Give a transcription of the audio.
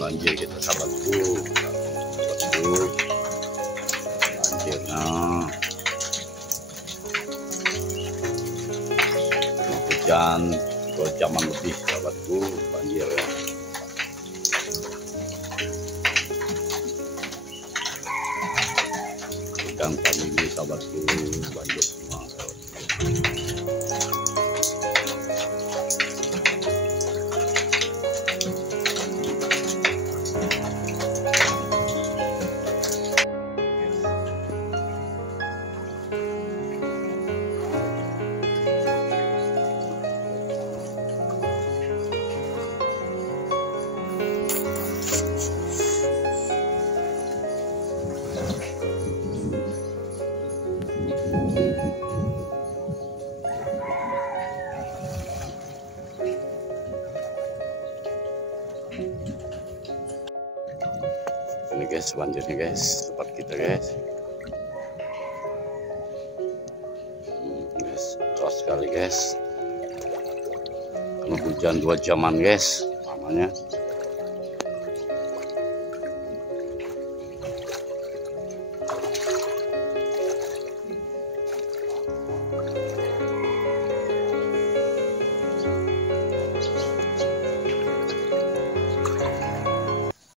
banjir kita sahabatku, banjirnya hujan 2 jaman lebih sahabatku, banjir ya. Ikan famili sahabatku, banjir semua sahabatku. Ini guys, banjirnya guys, tempat kita guys. Guys, keras sekali guys. Karena hujan 2 jaman guys, namanya.